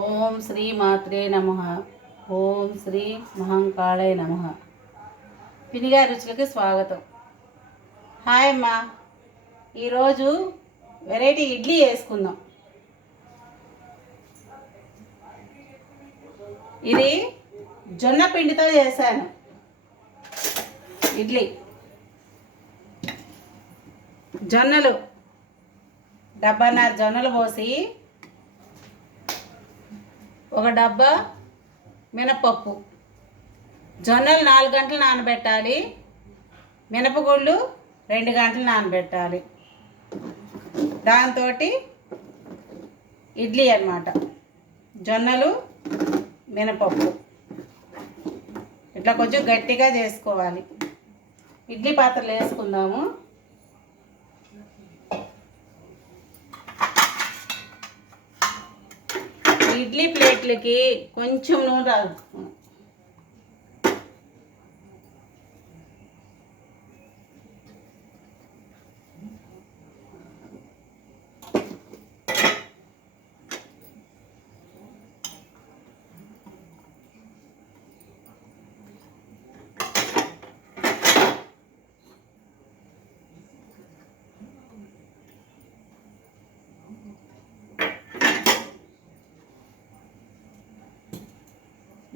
ఓం శ్రీ మాత్రే నమః. ఓం శ్రీ మహంకాళాయ నమః. పినిగారి రుచులకి స్వాగతం. హాయ్ అమ్మా. ఈరోజు వెరైటీ ఇడ్లీ వేసుకుందాం. ఇది జొన్న పిండితో చేశాను ఇడ్లీ. జొన్నలు డబ్బాన్నర జొన్నలు పోసి ఒక డబ్బా మినపప్పు, జొన్నలు 4 గంటలు నానబెట్టాలి, మినపగుళ్ళు 2 గంటలు నానబెట్టాలి. దాంతో ఇడ్లీ అన్నమాట. జొన్నలు మినపప్పు ఇట్లా కొంచెం గట్టిగా చేసుకోవాలి. ఇడ్లీ పాత్రలు వేసుకుందాము. ఇడ్లీ ప్లేట్లకి కొంచెం నూనె రాదు.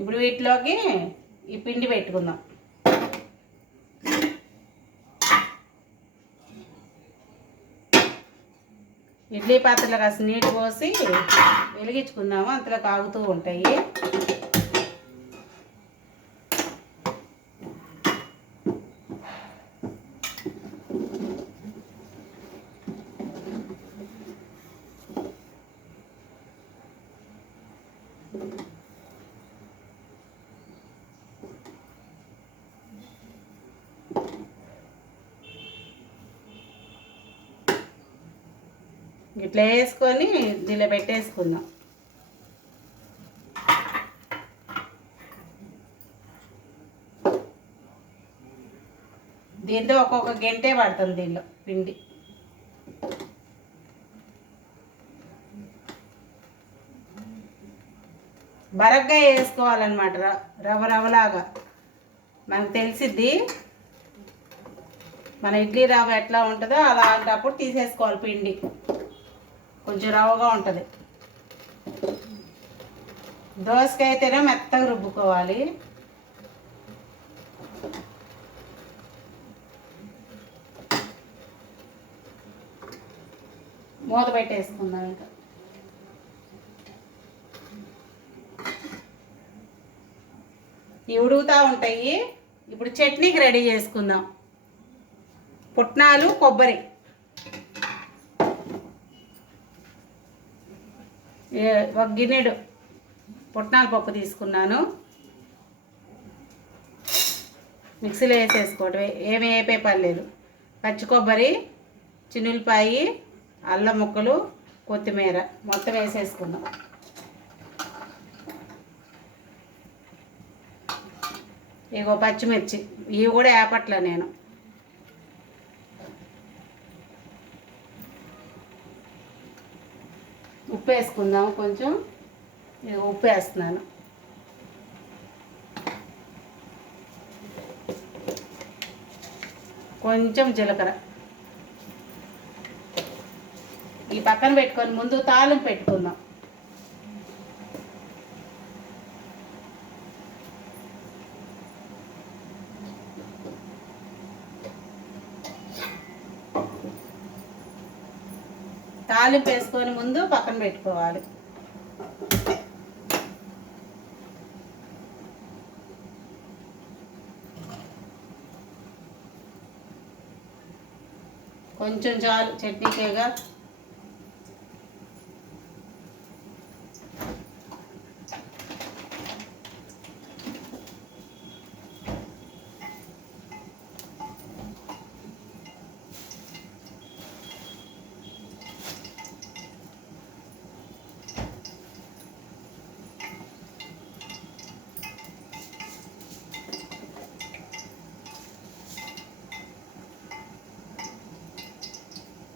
ఇప్పుడు వీటిలోకి ఈ పిండి పెట్టుకుందాం. ఇడ్లీ పాత్రలో కాస్త నీళ్ళు పోసి వెలిగించుకుందాము. అంతలో కాగుతూ ఉంటాయి. ఇట్లా వేసుకొని దీనిలో పెట్టేసుకుందాం. దీంతో ఒక్కొక్క గంటే పడుతుంది దీనిలో పిండి. బరగ్గా వేసుకోవాలన్నమాట, రవ్వ రవ్వలాగా. మనకు తెలిసిద్ది మన ఇడ్లీ రవ్వ ఎట్లా ఉంటుందో అలాంటప్పుడు తీసేసుకోవాలి. పిండి కొంచెం రవ్వగా ఉంటుంది. దోసకాయ అయితేనే మెత్తగా రుబ్బుకోవాలి. మూత పెట్టేసుకుందాం. ఇంకా ఇవి ఉడుగుతూ ఉంటాయి. ఇప్పుడు చట్నీకి రెడీ చేసుకుందాం. పుట్నాలు, కొబ్బరి, ఒక గిన్నెడు పుట్నాల పప్పు తీసుకున్నాను. మిక్సీలో వేసేసుకోవటం, ఏమి వేపే పర్లేదు. పచ్చి కొబ్బరి, చిన్నులపాయి, అల్లం ముక్కలు, కొత్తిమీర మొత్తం వేసేసుకుందాం. ఇగో పచ్చిమిర్చి, ఇవి కూడా వేపట్లే నేను. ఉప్పు వేసుకుందాం కొంచెం. ఉప్పు వేస్తున్నాను. కొంచెం జీలకర్ర. ఈ పక్కన పెట్టుకొని ముందు తాలింపు పెట్టుకుందాం. తాలింపు వేసుకొని ముందు పక్కన పెట్టుకోవాలి. కొంచెం చాలు చట్నీకేగా.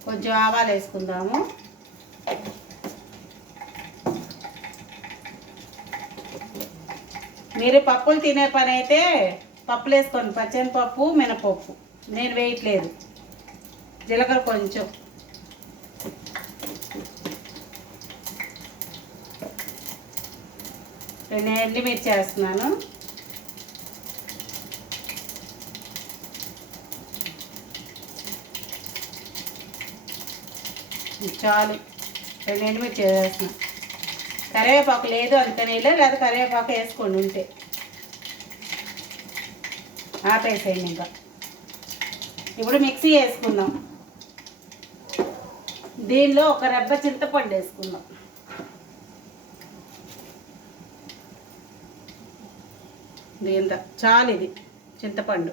కొంచెం ఆవాలు వేసుకుందాము. మీరు పప్పులు తినే పని అయితే పప్పులు వేసుకోండి, పచ్చనిపప్పు మినపప్పు. నేను వేయట్లేదు. జీలకర్ర కొంచెం, రెండు ఎండుమిర్చి వేస్తున్నాను. చాలు, రెండు ఎండుమిర్చి వేస్తున్నాను. కరివేపాకు లేదు అందుకని లేదా కరివేపాకు వేసుకోండి ఉంటే. ఆపేసేయండి ఇంకా. ఇప్పుడు మిక్సీ వేసుకుందాం. దీనిలో ఒక రెబ్బ చింతపండు వేసుకుందాం. దీంతో చాలు, ఇది చింతపండు.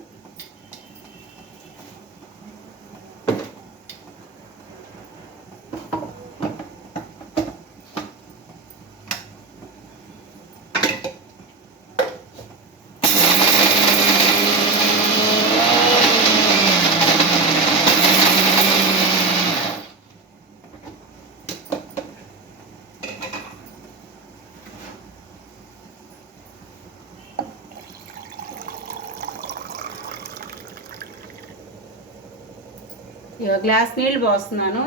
ఇక గ్లాస్ నీళ్ళు పోస్తున్నాను.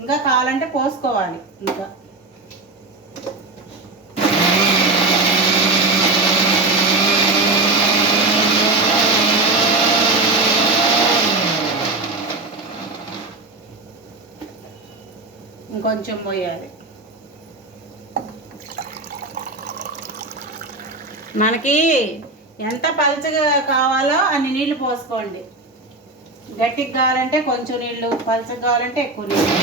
ఇంకా కావాలంటే పోసుకోవాలి. ఇంకా ఇంకొంచెం పోయాలి. మనకి ఎంత పలుచగా కావాలో అన్ని నీళ్ళు పోసుకోండి. గట్టిగా కావాలంటే కొంచెం నీళ్ళు, పలుచగా కావాలంటే ఎక్కువ నీళ్ళు.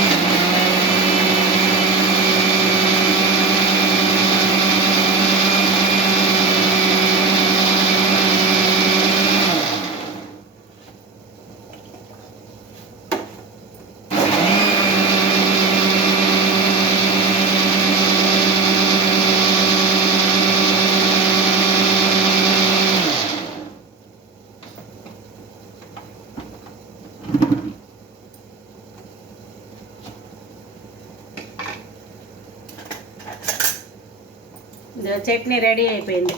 చట్నీ రెడీ అయిపోయింది.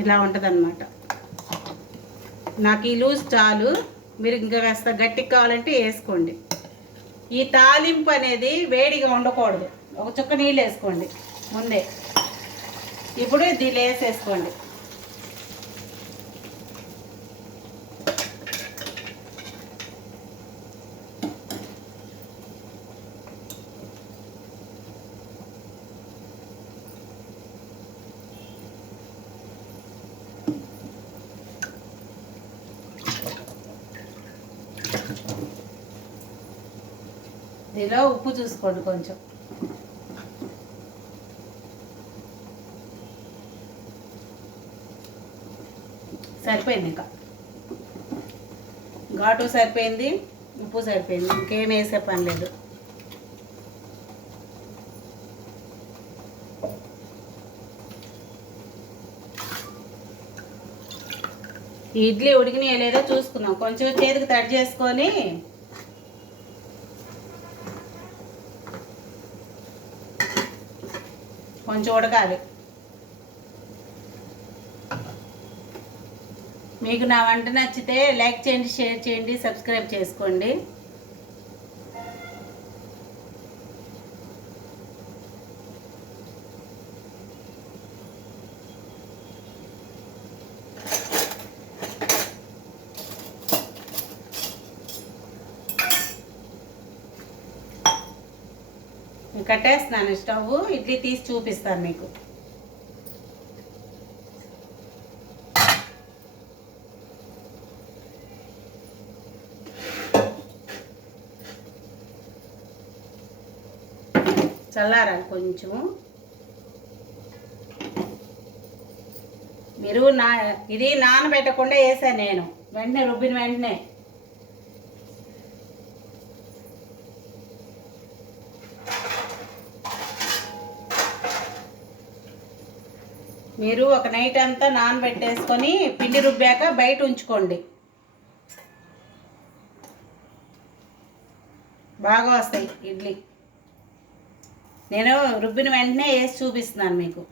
ఇలా ఉంటుంది అన్నమాట. నాకు ఈ లూజ్ చాలు. మీరు ఇంకా వేస్తా గట్టిగా కావాలంటే వేసుకోండి. ఈ తాలింపు అనేది వేడిగా ఉండకూడదు. ఒక చుక్క నీళ్ళు వేసుకోండి ముందే. ఇప్పుడు దీనిలో వేసేసుకోండి. దీనిలో ఉప్పు చూసుకోండి కొంచెం. సరిపోయింది. ఇంకా ఘాటు సరిపోయింది, ఉప్పు సరిపోయింది. ఇంకేం వేసే పని లేదు. ఇడ్లీ ఉడికినాయో లేదో చూసుకుందాం. కొంచెం చేతికి తడి చేసుకొని కొంచెం ఉడకాలి. మీకు నా వంట నచ్చితే లైక్ చేయండి, షేర్ చేయండి, సబ్స్క్రైబ్ చేసుకోండి. కట్టేస్తున్నాను స్టవ్. ఇడ్లీ తీసి చూపిస్తాను మీకు. చల్లారాలి కొంచెం. మీరు ఇది నానబెట్టకుండా వేసాను నేను, వెంటనే రుబ్బిన వెంటనే. మీరు ఒక నైట్ అంతా నానబెట్టేసుకొని పిండి రుబ్బాక బయట ఉంచుకోండి. బాగా వస్తాయి ఇడ్లీ. నేను రుబ్బిన వెంటనే వేసి చూపిస్తున్నాను మీకు.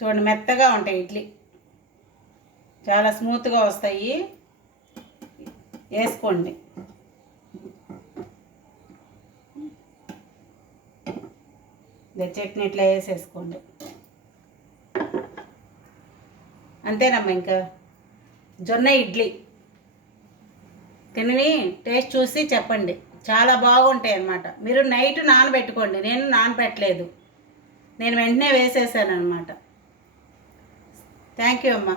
చూడండి మెత్తగా ఉంటాయి ఇడ్లీ, చాలా స్మూత్గా వస్తాయి. వేసుకోండి. చట్నీ ఇట్లా వేసేసుకోండి. అంతేనమ్మా. ఇంకా జొన్న ఇడ్లీ తిని టేస్ట్ చూసి చెప్పండి. చాలా బాగుంటాయి అన్నమాట. మీరు నైట్ నానబెట్టుకోండి. నేను నానబెట్టలేదు, నేను వెంటనే వేసేసాను అనమాట. థ్యాంక్ యూ అమ్మా.